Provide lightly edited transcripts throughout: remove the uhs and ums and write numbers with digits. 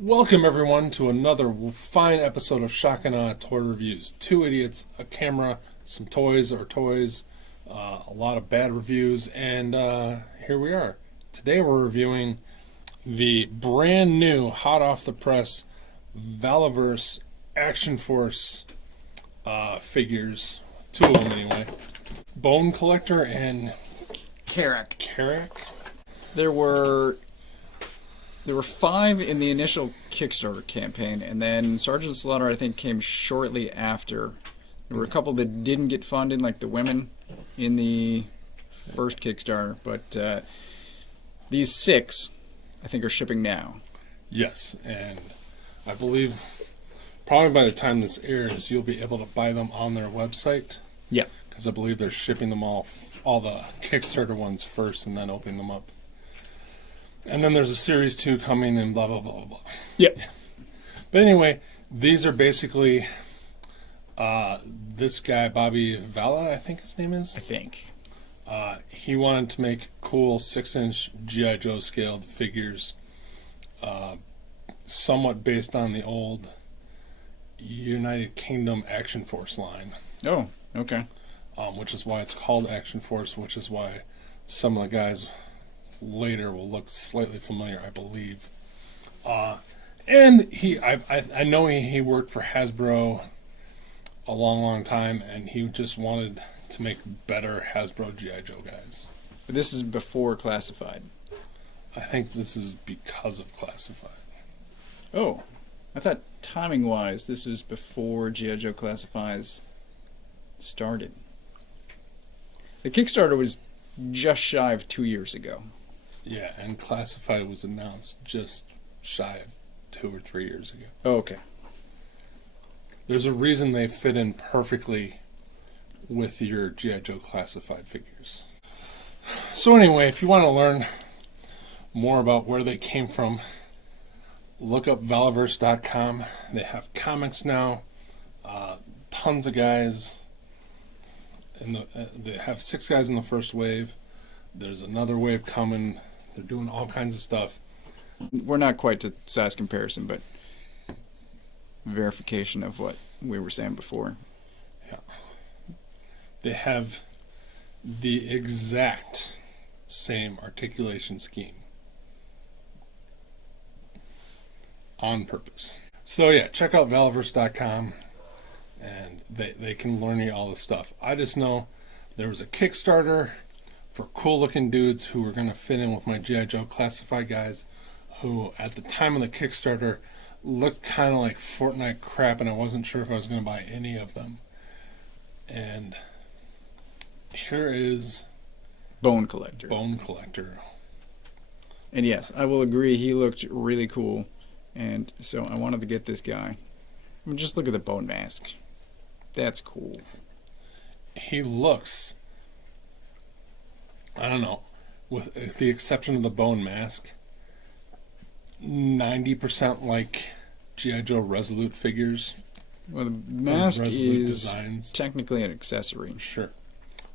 Welcome everyone to another fine episode of Shock and Awe Toy Reviews. Two idiots, a camera, some toys or toys, a lot of bad reviews, and here we are. Today we're reviewing the brand new, hot off the press, Valaverse Action Force figures. Two of them anyway. Bone Collector and Kerak. Kerak. There were five in the initial Kickstarter campaign, and then Sergeant Slaughter I think came shortly after. There were a couple that didn't get funded, like the women in the first Kickstarter, but these six I think are shipping now. Yes, and I believe probably by the time this airs, you'll be able to buy them on their website. Yeah. Because I believe they're shipping them all the Kickstarter ones first and then opening them up. And then there's a Series 2 coming and blah, blah, blah, blah, blah. Yeah. But anyway, these are basically this guy, Bobby Valla, I think his name is. I think. He wanted to make cool 6-inch G.I. Joe scaled figures, somewhat based on the old United Kingdom Action Force line. Oh, okay. Which is why it's called Action Force, which is why some of the guys later will look slightly familiar, I believe. And I know he worked for Hasbro a long time, and he just wanted to make better Hasbro G.I. Joe guys. But this is before Classified. I think this is because of Classified. Oh, I thought timing-wise this was before G.I. Joe Classifies started. The Kickstarter was just shy of 2 years ago. Yeah, and Classified was announced just shy of 2 or 3 years ago. Oh, okay. There's a reason they fit in perfectly with your G.I. Joe Classified figures. So anyway, if you want to learn more about where they came from, look up Valaverse.com. They have comics now, tons of guys. They have 6 guys in the first wave. There's another wave coming. They're doing all kinds of stuff. We're not quite to size comparison, but verification of what we were saying before. Yeah. They have the exact same articulation scheme on purpose. So yeah, check out Valaverse.com and they can learn you all this stuff. I just know there was a Kickstarter for cool looking dudes who were going to fit in with my G.I. Joe Classified guys, who at the time of the Kickstarter looked kind of like Fortnite crap, and I wasn't sure if I was going to buy any of them. And here is Bone Collector. Bone Collector. And yes, I will agree, he looked really cool, and so I wanted to get this guy. I mean, just look at the bone mask. That's cool. He looks, I don't know, with the exception of the bone mask, 90% like G.I. Joe Resolute figures. Well, the mask Resolute is designs. technically an accessory. Sure.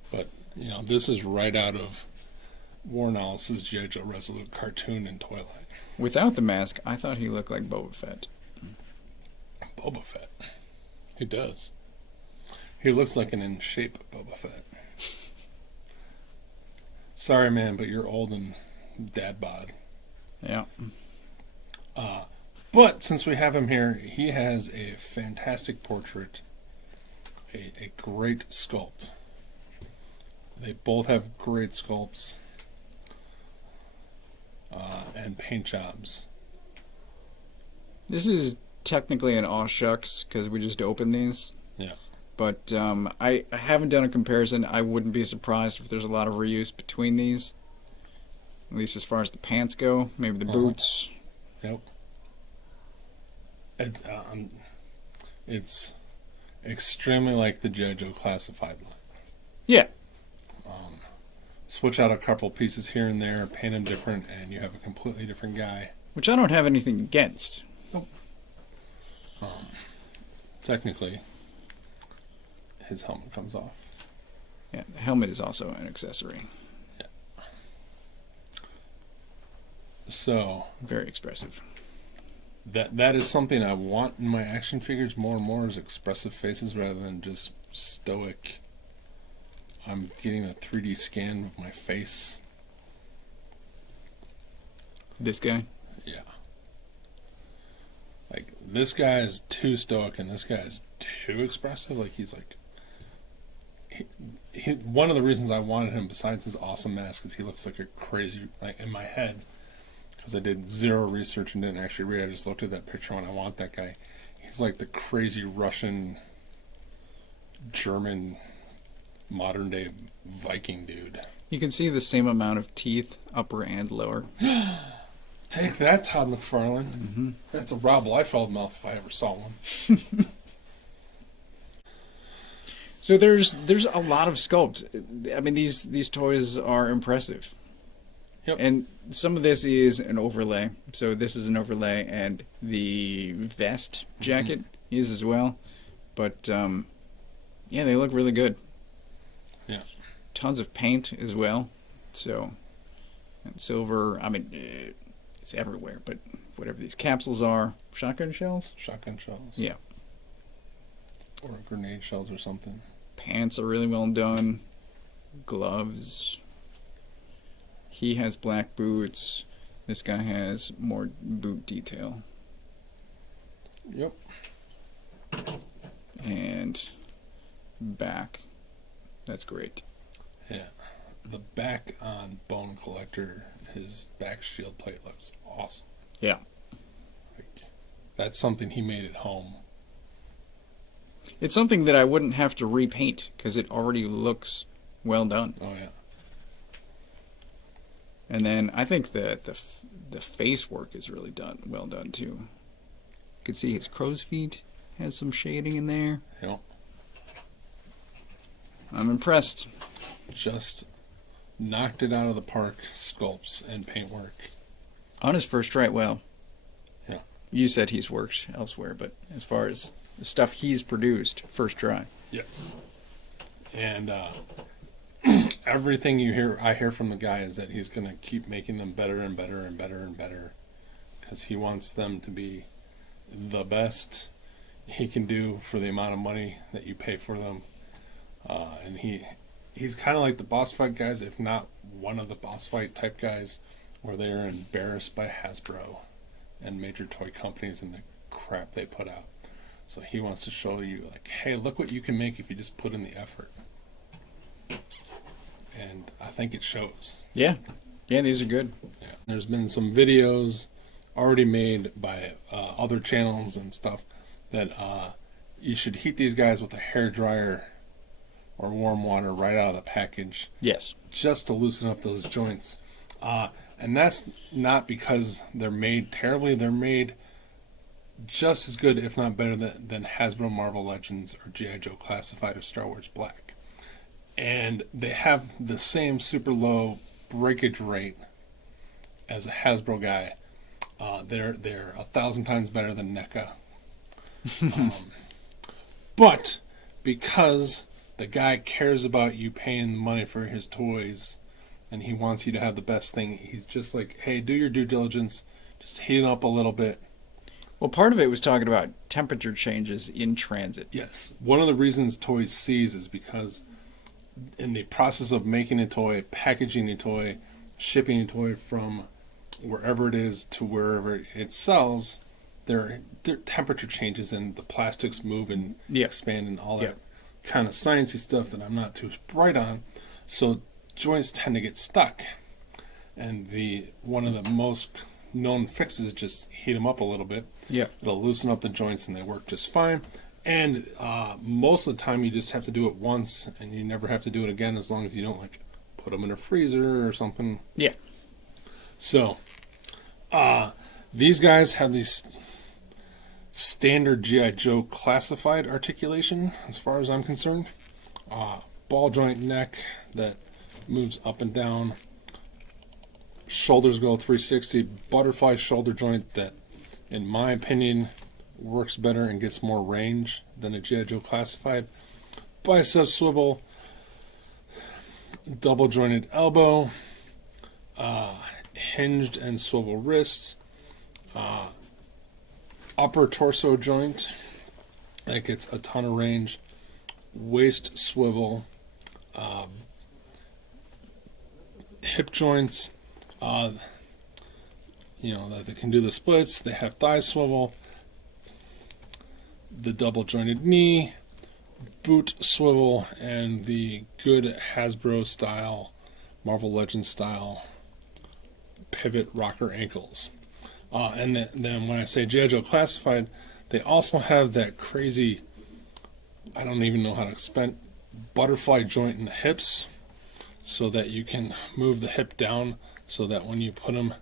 But, this is right out of Warren Ellis's G.I. Joe Resolute cartoon in Twilight. Without the mask, I thought he looked like Boba Fett. Boba Fett. He does. He looks like an in shape Boba Fett. Sorry, man, but you're old and dad bod. Yeah. But since we have him here, he has a fantastic portrait, a great sculpt. They both have great sculpts and paint jobs. This is technically an aw shucks because we just opened these. Yeah. But I haven't done a comparison. I wouldn't be surprised if there's a lot of reuse between these. At least as far as the pants go. Maybe the boots. Yep. It's extremely like the G.I. Joe Classified line. Yeah. Switch out a couple pieces here and there, paint them different, and you have a completely different guy. Which I don't have anything against. Nope. Technically, his helmet comes off. Yeah, the helmet is also an accessory. Yeah. So Very expressive. that is something I want in my action figures more and more, is expressive faces rather than just stoic. I'm getting a 3D scan of my face. This guy. Yeah. Like, this guy is too stoic and this guy is too expressive. Like, he's like... one of the reasons I wanted him, besides his awesome mask, is he looks like a crazy... Like, in my head, because I did zero research and didn't actually read, I just looked at that picture and I want that guy. He's like the crazy Russian, German, modern-day Viking dude. You can see the same amount of teeth, upper and lower. Take that, Todd McFarlane. Mm-hmm. That's a Rob Liefeld mouth if I ever saw one. So there's a lot of sculpt. I mean, these toys are impressive. Yep. And some of this is an overlay. So this is an overlay, and the vest jacket is as well. But yeah, they look really good. Yeah. Tons of paint as well. So, and silver. I mean, it's everywhere. But whatever these capsules are, shotgun shells. Shotgun shells. Yeah. Or grenade shells or something. Pants are really well done. Gloves. He has black boots. This guy has more boot detail. Yep. And back. That's great. Yeah. The back on Bone Collector, his back shield plate looks awesome. Yeah. Like, that's something he made at home. It's something that I wouldn't have to repaint because it already looks well done. Oh, yeah. And then I think that the face work is really well done too. You can see his crow's feet has some shading in there. Yep. I'm impressed. Just knocked it out of the park, sculpts and paintwork. On his first try, well. Yeah. You said he's worked elsewhere, but as far as the stuff he's produced, first try. Yes. And everything I hear from the guy is that he's going to keep making them better and better and better and better, because he wants them to be the best he can do for the amount of money that you pay for them. And he's kind of like the boss fight guys, if not one of the boss fight type guys, where they are embarrassed by Hasbro and major toy companies and the crap they put out. So he wants to show you, like, hey, look what you can make if you just put in the effort. And I think it shows. Yeah. Yeah, these are good. Yeah. There's been some videos already made by other channels and stuff that you should heat these guys with a hair dryer or warm water right out of the package. Yes. Just to loosen up those joints. And that's not because they're made terribly. They're made just as good, if not better, than Hasbro Marvel Legends or G.I. Joe Classified or Star Wars Black. And they have the same super low breakage rate as a Hasbro guy. They're 1,000 times better than NECA. But because the guy cares about you paying money for his toys and he wants you to have the best thing, he's just like, hey, do your due diligence, just heat it up a little bit. Well, part of it was talking about temperature changes in transit. Yes. One of the reasons toys seize is because in the process of making a toy, packaging a toy, shipping a toy from wherever it is to wherever it sells, there are temperature changes and the plastics move and expand and all that kind of sciencey stuff that I'm not too bright on. So joints tend to get stuck. And one of the most known fixes is just heat them up a little bit. Yeah. It'll loosen up the joints and they work just fine. And most of the time you just have to do it once and you never have to do it again, as long as you don't like put them in a freezer or something. Yeah. So these guys have these standard G.I. Joe Classified articulation as far as I'm concerned. Ball joint neck that moves up and down. Shoulders go 360. Butterfly shoulder joint that, in my opinion, works better and gets more range than a G.I. Joe Classified. Bicep swivel. Double jointed elbow. Hinged and swivel wrists. upper torso joint that gets a ton of range, waist swivel, hip joints, that they can do the splits. They have thigh swivel, the double jointed knee, boot swivel, and the good Hasbro style, Marvel Legends style pivot rocker ankles. And then when I say G.I. Joe Classified, they also have that crazy, I don't even know how to explain, butterfly joint in the hips, so that you can move the hip down so that when you put them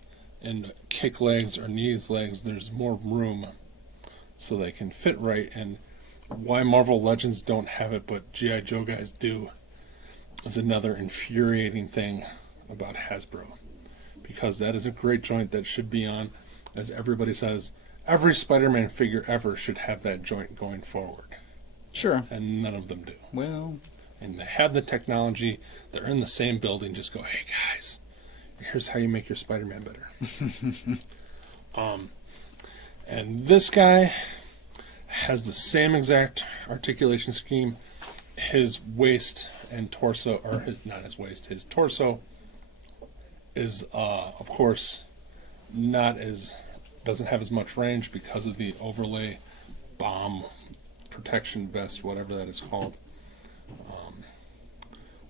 in kick legs or knees legs, there's more room so they can fit right. And why Marvel Legends don't have it but G.I. Joe guys do is another infuriating thing about Hasbro, because that is a great joint that should be on, as everybody says, every Spider-Man figure ever should have that joint going forward. Sure. And none of them do. Well, And they have the technology. They're in the same building. Just go, hey guys, here's how you make your Spider-Man better. And this guy has the same exact articulation scheme. His waist and torso, or his torso is, of course, doesn't have as much range because of the overlay bomb protection vest, whatever that is called,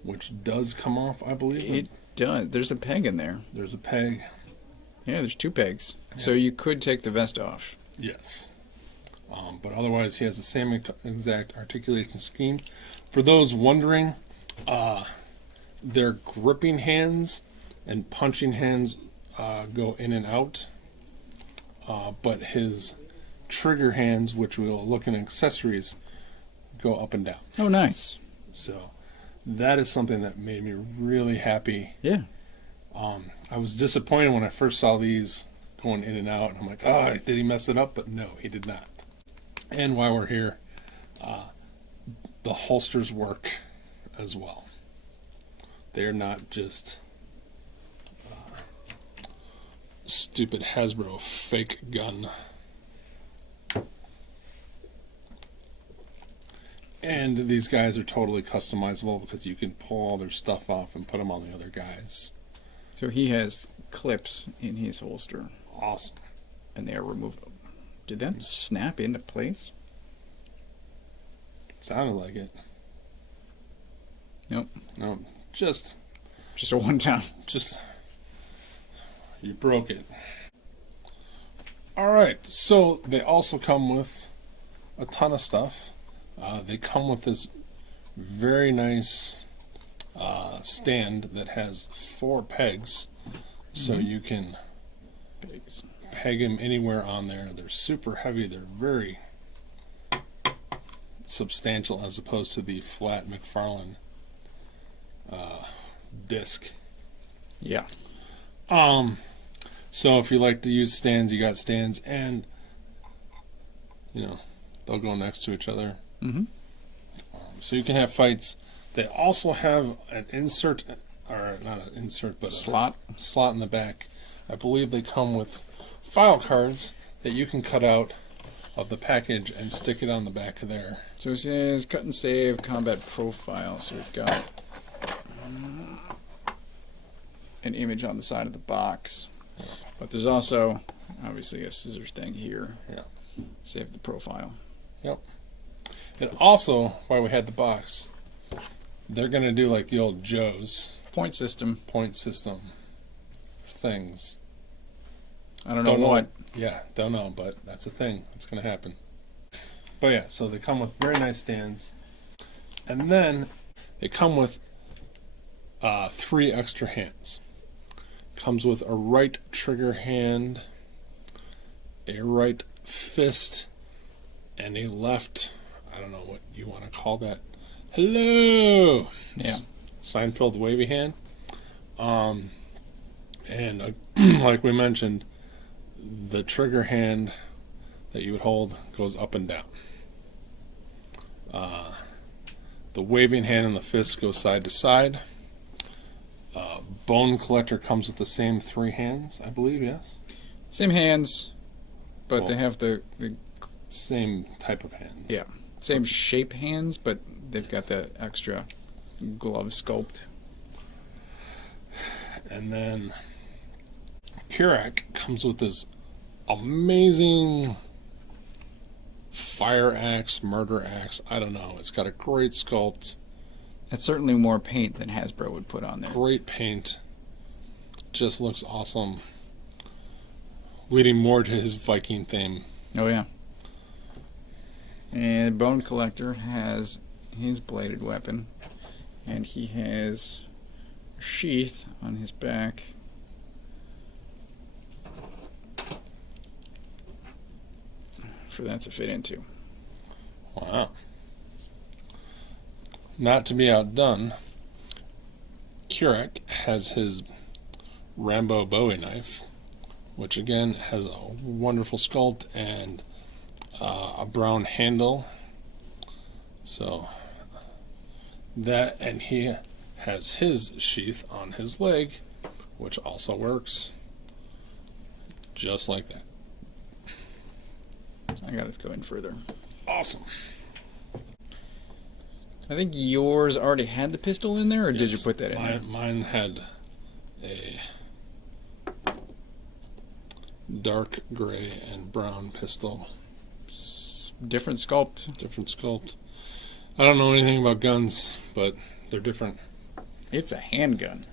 which does come off, I believe. it does. There's a peg in there. There's a peg. Yeah, there's 2 pegs. Yeah. So you could take the vest off. Yes. But otherwise, he has the same exact articulation scheme. For those wondering, their gripping hands and punching hands go in and out. But his trigger hands, which we will look in accessories, go up and down. Oh, nice. So that is something that made me really happy. Yeah. I was disappointed when I first saw these going in and out. I'm like, oh, did he mess it up? But no, he did not. And while we're here, the holsters work as well. They're not just stupid Hasbro fake gun. And these guys are totally customizable because you can pull all their stuff off and put them on the other guys. So he has clips in his holster, Awesome. and they are removable. Did that snap into place? Sounded like it. Nope. No, just Just a one-time. you broke it. All right, so they also come with a ton of stuff. They come with this very nice stand that has 4 pegs, so you can Pegs. peg them anywhere on there. They're super heavy. They're very substantial as opposed to the flat McFarlane disc. Yeah. So if you like to use stands, you got stands, and they'll go next to each other. Mm-hmm. So you can have fights. They also have an insert, or not an insert, but Slot. a slot in the back. I believe they come with file cards that you can cut out of the package and stick it on the back of there. So it says cut and save combat profile. So we've got an image on the side of the box. But there's also, obviously, a scissors thing here. Yeah. Save the profile. Yep. And also, while we had the box, they're going to do like the old Joe's Point system. point system things. I don't know what. Yeah, don't know, but that's a thing. It's going to happen. But yeah, so they come with very nice stands. And then they come with 3 extra hands. Comes with a right trigger hand, a right fist, and a left, I don't know what you want to call that. Hello! Yeah. Seinfeld wavy hand. And like we mentioned, the trigger hand that you would hold goes up and down. The waving hand and the fist go side to side. Bone Collector comes with the same 3 hands, I believe, yes? Same hands, but Well, they have the same type of hands. yeah, same shape hands, but they've got the extra glove sculpt. And then Kerak comes with this amazing fire axe, murder axe. I don't know. It's got a great sculpt, That's certainly more paint than Hasbro would put on there. great paint. Just looks awesome. Leading more to his Viking theme. Oh yeah. And Bone Collector has his bladed weapon, and he has a sheath on his back. For that to fit into. Wow. Not to be outdone, Kerak has his Rambo Bowie knife, which again has a wonderful sculpt and a brown handle. So that, and he has his sheath on his leg, which also works just like that. I got to go in further. Awesome. I think yours already had the pistol in there, or did you Yes, put that in there? Mine had a dark gray and brown pistol. Different sculpt. Different sculpt. I don't know anything about guns, but they're different. It's a handgun.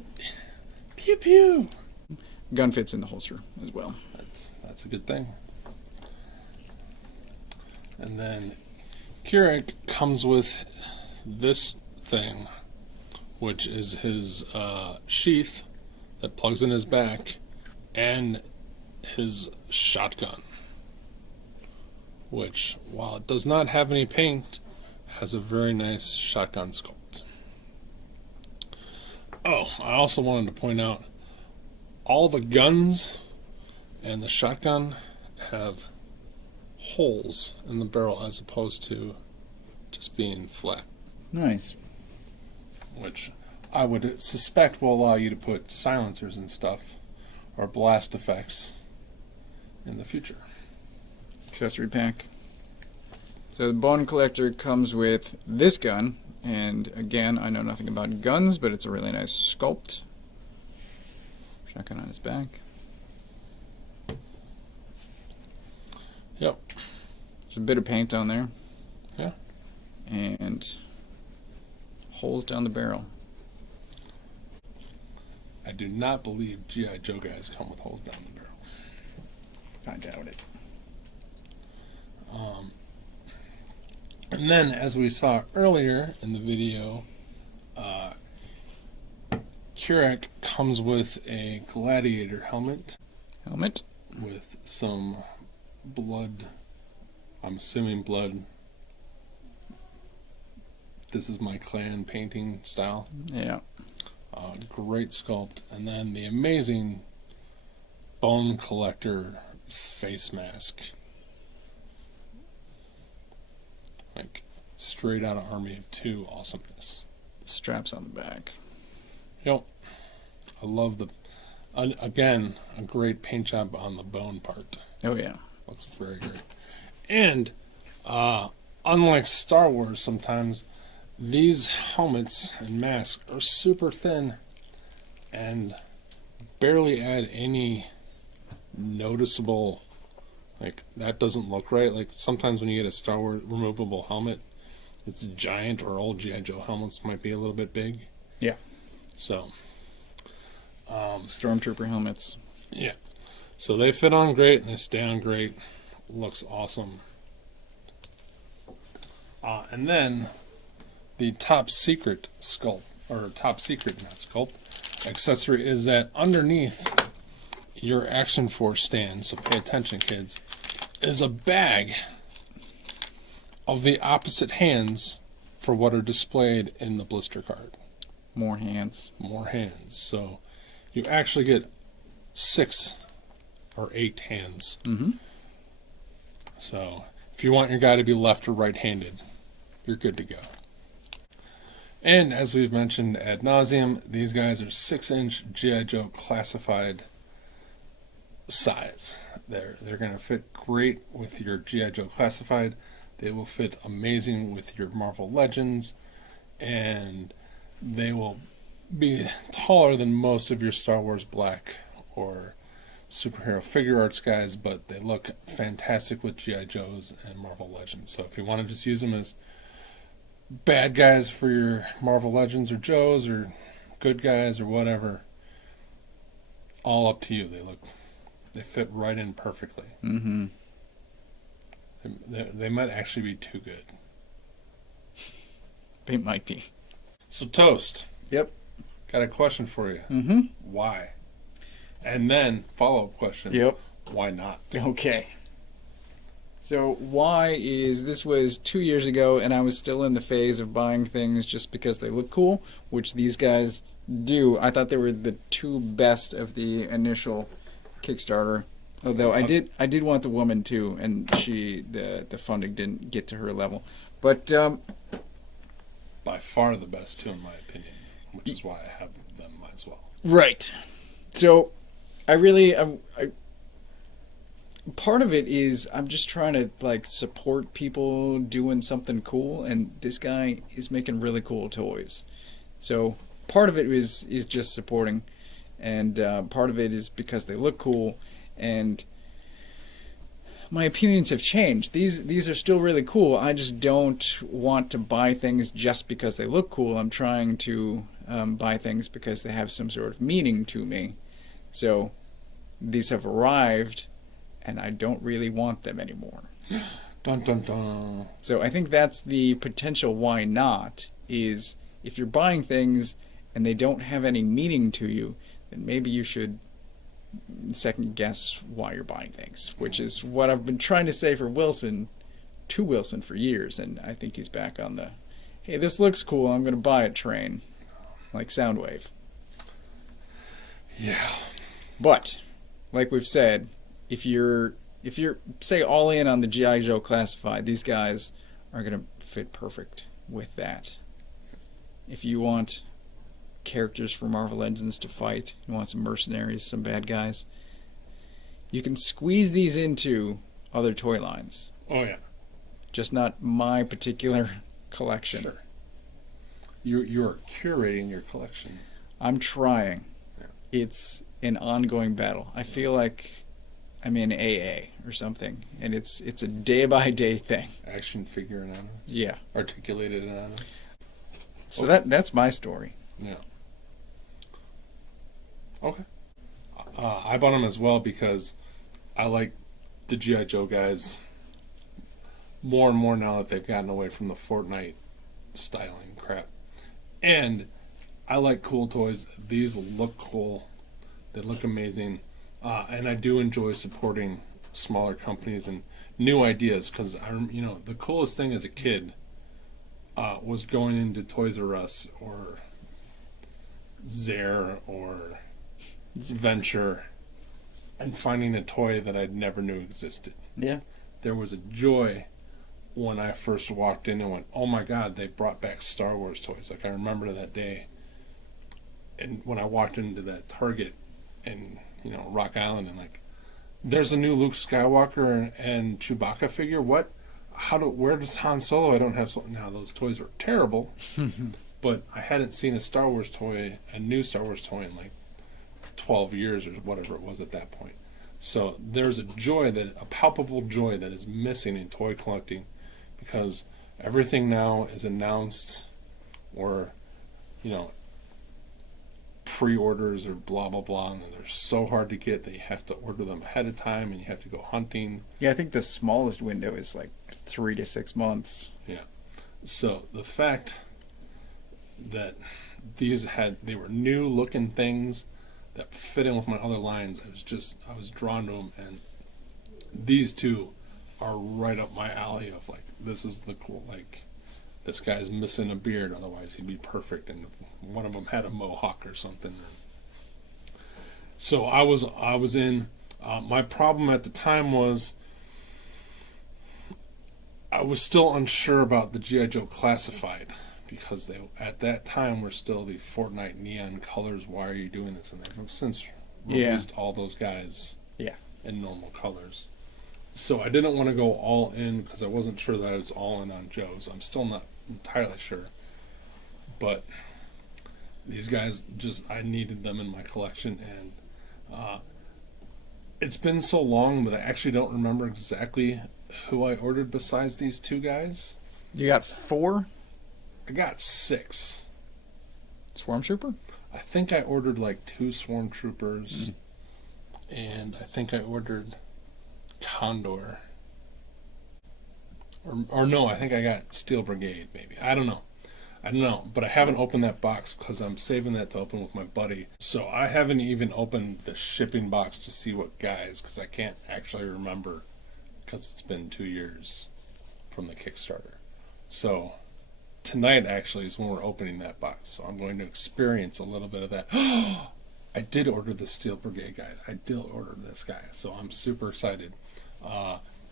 Pew pew. Gun fits in the holster as well. That's a good thing. And then Kerak comes with this thing, which is his sheath that plugs in his back, and his shotgun, which, while it does not have any paint, has a very nice shotgun sculpt. Oh, I also wanted to point out all the guns and the shotgun have holes in the barrel as opposed to just being flat, Nice. which I would suspect will allow you to put silencers and stuff or blast effects in the future. Accessory pack. So the Bone Collector comes with this gun, and again, I know nothing about guns, but it's a really nice sculpt. Shotgun on his back. Yep. There's a bit of paint on there. Yeah. And holes down the barrel. I do not believe G.I. Joe guys come with holes down the barrel. I doubt it. And then, as we saw earlier in the video, Kerak comes with a gladiator helmet Helmet. with some blood. I'm assuming blood. This is my clan painting style. Yeah. Great sculpt. And then the amazing Bone Collector face mask. Like straight out of Army of Two awesomeness. Straps on the back. Yep. I love the, again, a great paint job on the bone part. Oh yeah. Looks very great. And unlike Star Wars, sometimes these helmets and masks are super thin and barely add any noticeable, like, that doesn't look right. Like, sometimes when you get a Star Wars removable helmet, it's giant, or old G.I. Joe helmets might be a little bit big. Yeah. So, Stormtrooper helmets. yeah. So they fit on great and they stay on great. Looks awesome. And then the top secret sculpt, or top secret, not sculpt, accessory is that underneath your Action Force stand, so pay attention kids, is a bag of the opposite hands for what are displayed in the blister card. More hands. More hands. So you actually get 6 or 8 hands. Mm-hmm. So if you want your guy to be left or right-handed, you're good to go. And as we've mentioned ad nauseum, these guys are 6-inch G.I. Joe classified size. They're going to fit great with your GI Joe Classified. They will fit amazing with your Marvel Legends, and they will be taller than most of your Star Wars Black or superhero figure arts guys, but they look fantastic with GI Joes and Marvel Legends. So if you want to just use them as bad guys for your Marvel Legends or Joes, or good guys or whatever, it's all up to you. They fit right in perfectly. Mm-hmm. They might actually be too good. They might be. So Toast, Yep. got a question for you. Mm-hmm. Why? And then follow-up question. Yep. Why not? Okay. So why is this was 2 years ago, and I was still in the phase of buying things just because they look cool, which these guys do. I thought they were the two best of the initial Kickstarter. Although I did want the woman too, and the funding didn't get to her level. But By far the best too, in my opinion, which is why I have them as well. right. So I part of it is I'm just trying to like support people doing something cool, and this guy is making really cool toys. So part of it is just supporting, and part of it is because they look cool, and my opinions have changed. These are still really cool. I just don't want to buy things just because they look cool. I'm trying to buy things because they have some sort of meaning to me. So these have arrived, and I don't really want them anymore. Dun dun dun. So I think that's the potential why not, is if you're buying things and they don't have any meaning to you, then maybe you should second guess why you're buying things, which is what I've been trying to say to Wilson for years, and I think he's back on the, hey, this looks cool, I'm going to buy it train, like Soundwave. Yeah. But, like we've said, if you're say all in on the G.I. Joe Classified, these guys are going to fit perfect with that. If you want characters for Marvel Legends to fight, you want some mercenaries, some bad guys, you can squeeze these into other toy lines. Oh yeah. Just not my particular collection. Sure. You're curating your collection. I'm trying. Yeah. It's an ongoing battle. I feel like I'm in AA or something, and it's a day by day thing. Action figure anonymous. Yeah. Articulated anonymous. So Okay. that's my story. Yeah. Okay. I bought them as well because I like the G.I. Joe guys more and more now that they've gotten away from the Fortnite styling crap. And I like cool toys. These look cool. They look amazing. And I do enjoy supporting smaller companies and new ideas, because the coolest thing as a kid was going into Toys R Us or Zare or Venture and finding a toy that I'd never knew existed. Yeah. There was a joy when I first walked in and went, oh my God, they brought back Star Wars toys. Like, I remember that day. And when I walked into that Target in, Rock Island, and like, there's a new Luke Skywalker and Chewbacca figure. What? Where does Han Solo? I don't have now. Those toys are terrible, but I hadn't seen a new Star Wars toy in like 12 years or whatever it was at that point. So there's a palpable joy that is missing in toy collecting, because everything now is announced or, pre-orders or blah, blah, blah, and they're so hard to get that you have to order them ahead of time and you have to go hunting. Yeah, I think the smallest window is like 3 to 6 months. Yeah. So the fact that they were new looking things that fit in with my other lines, I was drawn to them, and these two are right up my alley of like, this is the cool, like, this guy's missing a beard, otherwise he'd be perfect, and one of them had a mohawk or something. So I was in. My problem at the time was I was still unsure about the G.I. Joe Classified, because they at that time were still the Fortnite neon colors. Why are you doing this? And they've since released all those guys Yeah. in normal colors. So I didn't want to go all in because I wasn't sure that I was all in on Joe's. I'm still not entirely sure. But these guys, I needed them in my collection, and it's been so long that I actually don't remember exactly who I ordered besides these two guys. You got 4 I got 6. Swarm Trooper? I think I ordered like 2 Swarm Troopers, and I think I ordered Condor. Or no, I think I got Steel Brigade, maybe. I don't know, but I haven't opened that box because I'm saving that to open with my buddy. So I haven't even opened the shipping box to see what guys, because I can't actually remember because it's been 2 years from the Kickstarter. So tonight actually is when we're opening that box. So I'm going to experience a little bit of that. I did order the Steel Brigade guy. I did order this guy. So I'm super excited.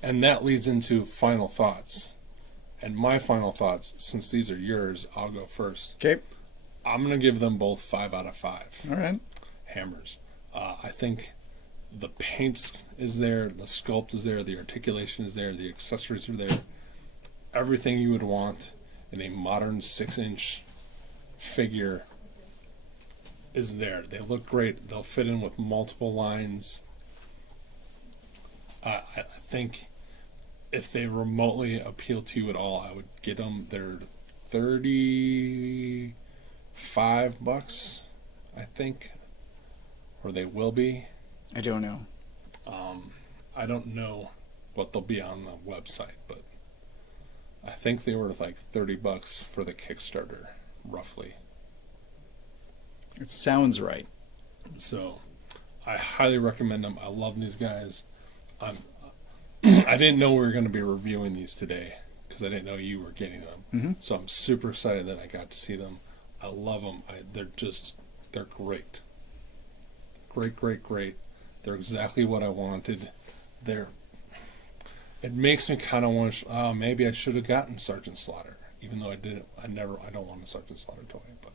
And that leads into final thoughts. And my final thoughts, since these are yours, I'll go first. Okay. I'm going to give them both 5 out of 5. All right. Hammers. I think the paint is there, the sculpt is there, the articulation is there, the accessories are there. Everything you would want in a modern 6-inch figure is there. They look great. They'll fit in with multiple lines. I think if they remotely appeal to you at all, I would get them. They're $35, I think, or they will be. I don't know. I don't know what they'll be on the website, but I think they were like $30 for the Kickstarter, roughly. It sounds right. So I highly recommend them. I love these guys. I didn't know we were going to be reviewing these today because I didn't know you were getting them. Mm-hmm. So I'm super excited that I got to see them. I love them. They're great. Great. They're exactly what I wanted. It makes me kind of want to, maybe I should have gotten Sergeant Slaughter, even though I didn't. I don't want a Sergeant Slaughter toy, but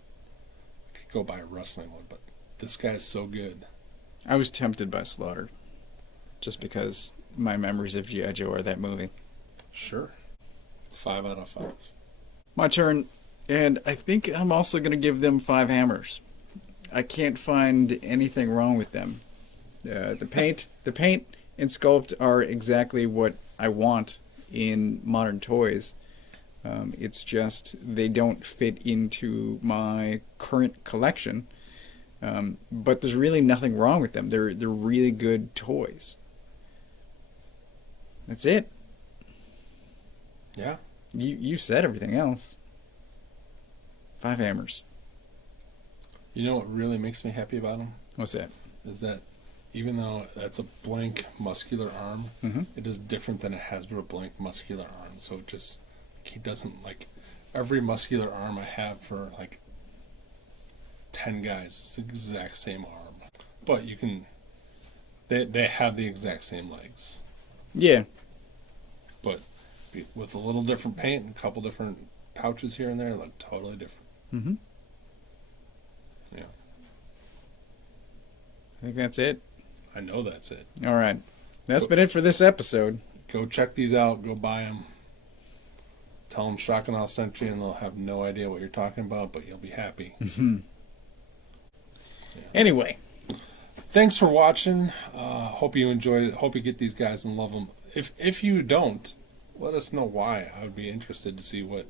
I could go buy a wrestling one. But this guy's so good. I was tempted by Slaughter, just because my memories of G.I. Joe are that movie. Sure. 5 out of 5. My turn, and I think I'm also going to give them 5 hammers. I can't find anything wrong with them. The paint and sculpt are exactly what I want in modern toys. It's just they don't fit into my current collection. But there's really nothing wrong with them. They're really good toys. That's it. Yeah. You said everything else. 5 hammers. You know what really makes me happy about him? What's that? Is that even though that's a blank muscular arm, Mm-hmm. it is different than a Hasbro blank muscular arm. So he doesn't like every muscular arm I have for like 10 guys. It's the exact same arm, but they have the exact same legs. Yeah. But with a little different paint and a couple different pouches here and there, look totally different. Mm-hmm. Yeah. I think that's it. I know that's it. All right. That's been it for this episode. Go check these out. Go buy them. Tell them Shock and Awe sent you, and they'll have no idea what you're talking about, but you'll be happy. Mm-hmm. Yeah. Anyway. Thanks for watching. Hope you enjoyed it. Hope you get these guys and love them. If you don't, let us know why. I would be interested to see what.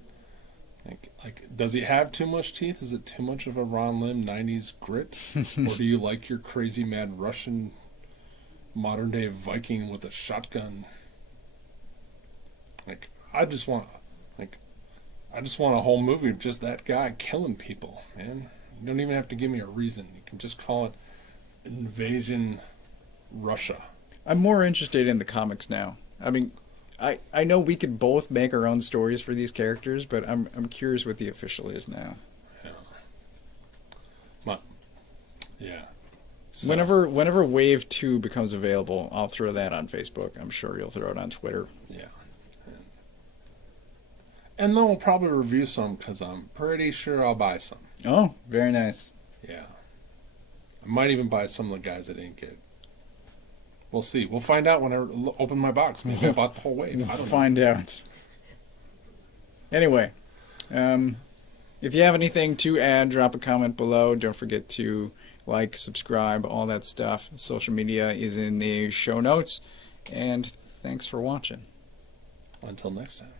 Like, does he have too much teeth? Is it too much of a Ron Lim 90s grit? Or do you like your crazy mad Russian modern day Viking with a shotgun? I just want a whole movie of just that guy killing people, man. You don't even have to give me a reason. You can just call it Invasion Russia. I'm more interested in the comics now. I mean, I know we could both make our own stories for these characters, but I'm curious what the official is now. Yeah. So, Whenever Wave 2 becomes available, I'll throw that on Facebook. I'm sure you'll throw it on Twitter. Yeah. And then we'll probably review some because I'm pretty sure I'll buy some. Oh, very nice. Yeah. I might even buy some of the guys I didn't get. We'll see. We'll find out when I open my box. Maybe I bought the whole wave. We'll I don't know. find out. Anyway, if you have anything to add, drop a comment below. Don't forget to like, subscribe, all that stuff. Social media is in the show notes. And thanks for watching. Until next time.